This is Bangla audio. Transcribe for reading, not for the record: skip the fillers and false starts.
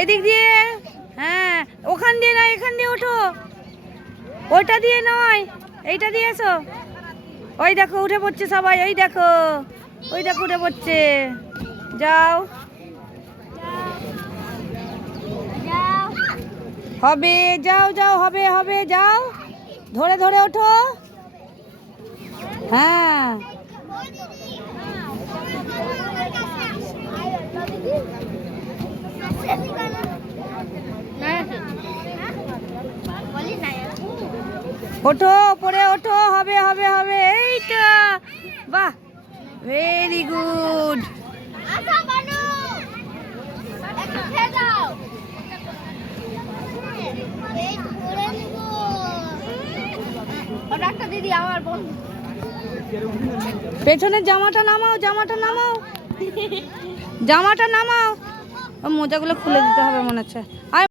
এদিক দিয়ে, হ্যাঁ ওখান দিয়ে নয়, এখান দিয়ে ওঠো, ওটা দিয়ে নয়, এইটা দিয়ে এসো। ওই দেখো উঠে পড়ছে সবাই, ওই দেখো, ওই দেখো উঠে পড়ছে। যাও, হবে, যাও যাও, হবে হবে, যাও, ধরে ধরে ওঠো। হ্যাঁ ওঠো, পরে ওঠো, হবে হবে হবে, এই তো, বাহ, ভেরি গুড। দিদি আমার বন্ধু, পেছনের জামাটা নামাও, জামাটা নামাও, জামাটা নামাও, মোজাগুলো খুলে দিতে হবে মনে হচ্ছে।